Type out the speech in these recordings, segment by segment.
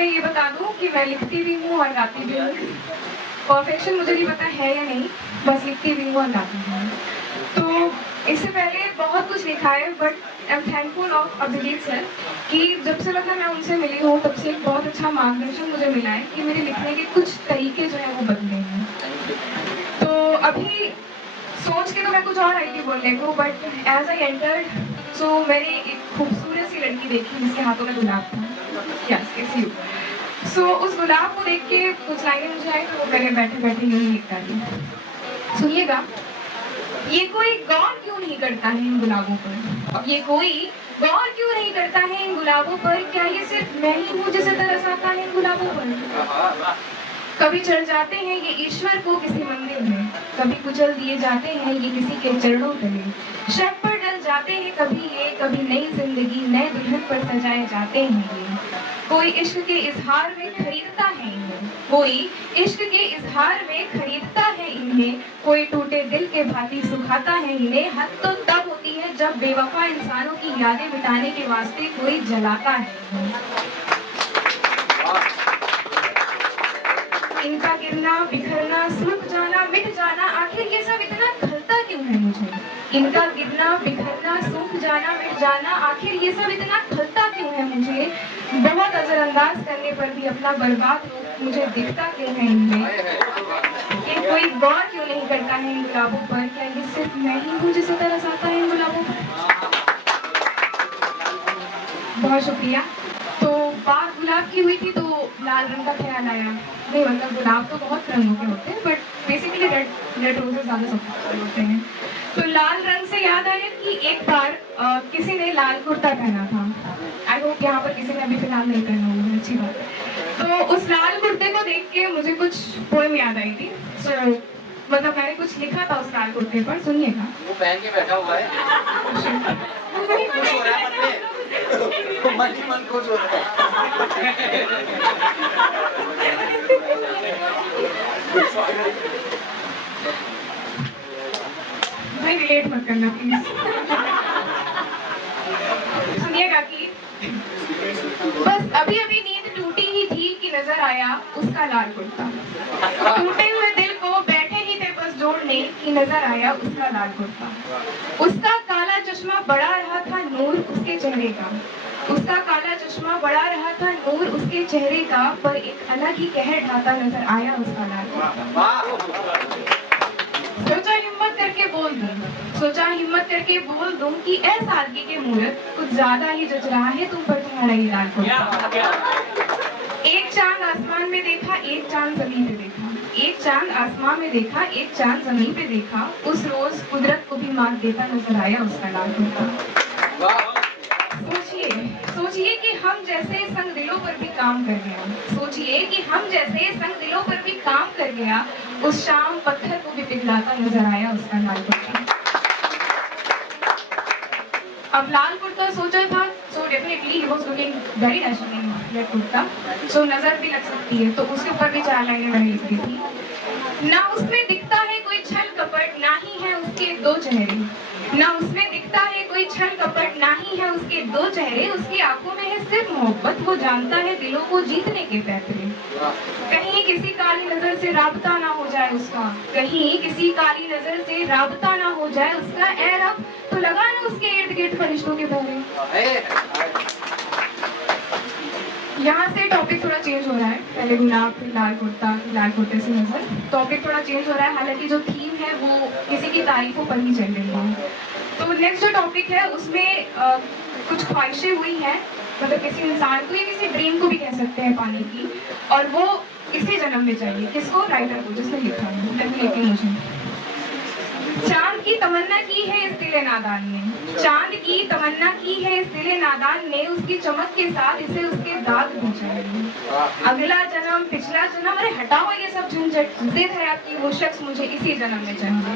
मैं ये बता दूं कि मैं लिखती भी हूँ और गाती भी हूँ। परफेक्शन मुझे नहीं पता है या नहीं, बस लिखती भी हूँ और गाती भी हूँ। तो इससे पहले बहुत कुछ लिखा है, but I am thankful of Abhijit sir कि जब से मतलब मैं उनसे मिली हूँ तब से एक बहुत अच्छा मार्गदर्शन मुझे मिला है कि मेरे लिखने के कुछ तरीके जो हैं वो बदले हैं। तो अभी सोच के तो मैं कुछ और आई थी बोलने को, बट एज आई एंटर्ड सो मैंने एक खूबसूरत सी लड़की देखी जिसके हाथों में गुलाब था। Yes, it's you. सो उस गुलाब को देख के कुछ लाइनें मुझे आई तो मैंने बैठे बैठे यही लिख डाली। सुनिएगा, ये कोई गौर क्यों नहीं करता है इन गुलाबों पर, ये कोई गौर क्यों नहीं करता है इन गुलाबों पर, क्या ये सिर्फ मैं ही हूँ जिसे तरस आता है इन गुलाबों पर। कभी चढ़ जाते हैं ये ईश्वर को किसी मंदिर में, कभी कुचल दिए जाते हैं ये किसी के चरणों तले, शक पर डल जाते हैं कभी ये, कभी नई जिंदगी नए दुल्हन पर सजाए जाते हैं ये। कोई इश्क के इजहार में खरीदता है इन्हें, कोई इश्क के इजहार में खरीदता है इन्हें, कोई टूटे दिल के भांति सुखाता है इन्हें। हद तो तब होती है जब बेवफा इंसानों की यादें मिटाने के वास्ते कोई जलाता है इन्हें। इनका गिरना बिखरना सूख जाना मिट जाना, आखिर ये सब इतना खलता क्यों है मुझे। इनका गिरना बिखरना सूख जाना मिट जाना, आखिर ये सब इतना खलता क्यों है मुझे। बहुत नजरअंदाज करने पर भी अपना बर्बाद रूप मुझे दिखता क्यों है इनमें। ये कोई गौर क्यों नहीं करता है इन गुलाबों पर, क्या ये सिर्फ मैं ही हूँ जिसे तरस आता है इन गुलाबों पर। बहुत शुक्रिया। तो बात गुलाब की हुई थी तो लाल रंग का ख्याल आया। नहीं मतलब गुलाब तो बहुत रंगों के होते हैं, बट बेसिकली रेड रोजेस ज़्यादा सबसे होते हैं। तो लाल रंग से याद आया कि एक बार किसी ने लाल कुर्ता पहना था। आई होप यहाँ पर किसी ने अभी फिलहाल नहीं पहना हुआ, अच्छी बात है। तो उस लाल कुर्ते को देख के मुझे कुछ पोएम याद आई थी। सो मतलब मैंने कुछ लिखा था उस लाल कुर्ते पर, सुनिएगा। वो पहन के बैठा हुआ है। खुश हो रहा है मन में। मन ही मन खुश हो रहा है। भाई रिलेट मत करना प्लीज। सुनिएगा कि बस अभी अभी नींद टूटी ही थी कि नजर आया उसका लाल कुर्ता। टूटे हुए दिल को बैठे ही थे बस जोड़ने की नजर आया उसका लाल कुर्ता। उसका काला चश्मा बढ़ा रहा था नूर उसके चेहरे का, उसका काला चश्मा बढ़ा रहा था नूर उसके चेहरे का, पर एक अलग ही कहर ढाता नजर आया उसका लाल कुर्ता। सोचा हिम्मत करके बोल दूं, सोचा हिम्मत करके बोल दूं कि ए सादगी के मूरत कुछ ज्यादा ही जच रहा है तुम पर तुम्हारा ये लाल कुर्ता। एक चांद आसमान में देखा एक चांद जमीन पे देखा, एक चांद आसमान में देखा एक चांद जमीन पे देखा, उस रोज कुदरत को भी मात देता नजर आया उसका लाल कुर्ता। सोचिए सोचिए कि हम जैसे संग दिलों पर भी काम कर गया, सोचिए कि हम जैसे संग दिलों पर भी काम कर गया, उस शाम पत्थर को भी पिघलाता नजर आया उसका लाल कुर्ता। अब लाल कुर्ता सोचा था, so definitely he was looking very natural in that kurta, so नजर भी लग सकती है, तो उसके ऊपर भी 4 लाइनें मैंने लिख दी थी। ना उसमें दिखता है कोई छल कपट, ना ही है उसके 2 चेहरे, ना उसमें दिखता है कोई छल कपट, ना ही है उसके 2 चेहरे, उसकी आंखों में है सिर्फ मोहब्बत, वो जानता है दिलों को जीतने के फैसले। कहीं किसी काली नजर से राबता ना हो जाए उसका, कहीं किसी काली नजर से राबता ना हो जाए उसका, ए रब तो लगा ना उसके इर्द गिर्द फरिश्तों के पहरे। यहाँ से टॉपिक थोड़ा चेंज हो रहा है, पहले गुलाब फिर लाल कुर्ता, लाल कुर्ते से नजर, टॉपिक थोड़ा चेंज हो रहा है, हालांकि जो थीम है वो किसी की तारीफों पर ही चल रही है। तो नेक्स्ट जो टॉपिक है उसमें कुछ ख्वाहिशें हुई हैं, मतलब किसी इंसान को या किसी ड्रीम को भी कह सकते हैं पाने की, और वो इसी जन्म में चाहिए। किसको? राइटर को, जिसने लिखा है, डेफिनेटली मुझे। चांद की तमन्ना की है इस दिले नादान ने, चांद की तमन्ना की है इस दिले नादान ने, उसकी चमक के साथ इसे उसके दाग भी चाहिए। अगला जन्म पिछला जन्म, अरे हटाओ ये सब झंझट, जिद है आपकी वो शख्स मुझे इसी जन्म में चाहिए।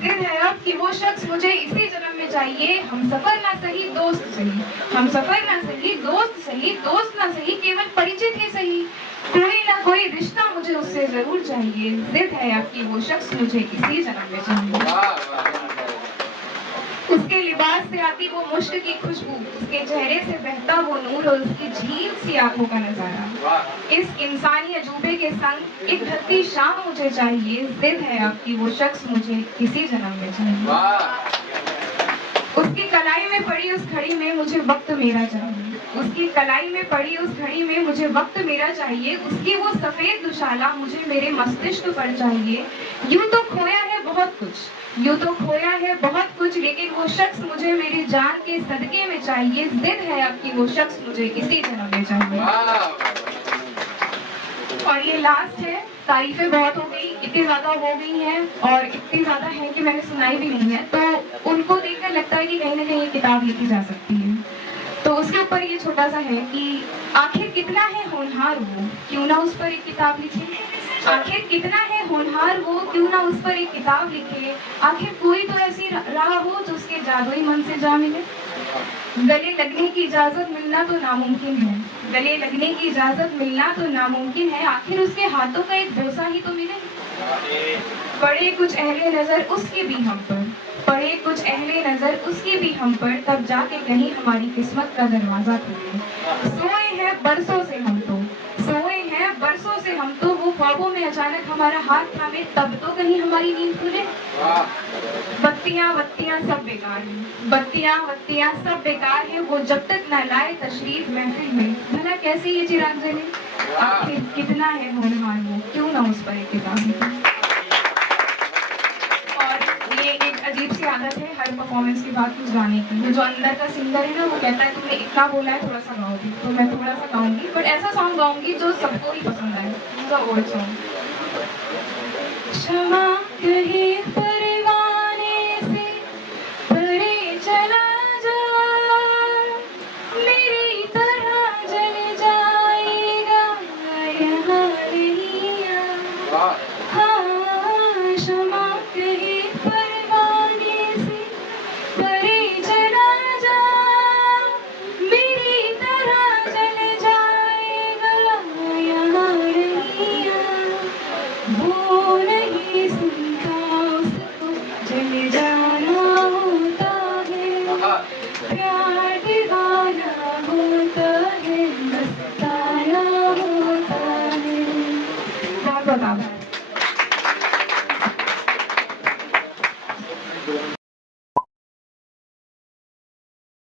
जिद है अब कि वो शख्स मुझे इसी जन्म में चाहिए, हम सफर ना सही दोस्त सही, हम सफर ना सही दोस्त सही, दोस्त ना सही केवल परिचित ही सही, कोई ना कोई रिश्ता मुझे उससे जरूर चाहिए, जिद है अब कि वो शख्स मुझे इसी जन्म में चाहिए। उसके लिबास से आती वो मुश्क की खुशबू, उसके चेहरे से बहता वो नूर और उसकी झील सी आंखों का नजारा। इस इंसानी अजूबे के संग एक ढलती शाम मुझे चाहिए, जिद है आपकी वो शख्स मुझे किसी जन्म में चाहिए। उसकी कलाई में पड़ी उस घड़ी में मुझे वक्त मेरा चाहिए, उसकी कलाई में पड़ी उस घड़ी में मुझे वक्त मेरा चाहिए, उसकी वो सफेद दुशाला मुझे मेरे मस्तिष्क पर चाहिए। यूं तो खोया है बहुत कुछ, यूं तो खोया है बहुत कुछ, लेकिन वो शख्स मुझे मेरी जान के सदके में चाहिए। जिद है आपकी वो शख्स मुझे इसी जन्म में चाहिए। और ये लास्ट है, तारीफें बहुत हो गई, इतनी ज्यादा हो गई हैं और इतनी ज्यादा है कि मैंने सुनाई भी नहीं है, तो उनको देखकर लगता है कि कहीं ना कहीं ये किताब लिखी जा सकती है। तो उसके ऊपर ये छोटा सा है कि आखिर कितना है होनहार वो, क्यों ना उस पर एक किताब लिखे। आखिर कितना है होनहार वो, क्यों ना उस पर एक किताब लिखे। आखिर कोई तो ऐसी राह हो जो उसके जादुई मन से जा मिले। गले लगने की इजाजत मिलना तो नामुमकिन है, गले लगने की इजाजत मिलना तो नामुमकिन है, आखिर उसके हाथों का एक बोसा ही तो मिले। पड़े कुछ अहले नजर उसकी भी हम पर, पड़े कुछ अहले नजर उसकी भी हम पर, तब जाके कहीं हमारी किस्मत का दरवाजा खुले। सोए हैं बरसों से हम तो, सोए हैं बरसों से हम तो, वो ख्वाबों में अचानक हमारा हाथ थामे तब तो कहीं हमारी नींद खुले। बत्तियां बत्तियां सब बेकार हैं, बत्तियां बत्तियां सब बेकार हैं, वो जब तक न लाए तशरीफ महफिल में, भला कैसे ये चिराग जले। आखिर कितना है होनहार वो, क्यों ना उस पर एक किताब लिखे। और ये एक अजीब सी आदत है हर परफॉर्मेंस के बाद कुछ गाने की, वो जो अंदर का सिंगर है ना वो कहता है तुमने इतना बोला है थोड़ा सा गाओगी, तो मैं थोड़ा सा गाऊंगी, बट ऐसा सॉन्ग गाऊंगी जो सबको ही पसंद आए। Old song. क्षमा कहे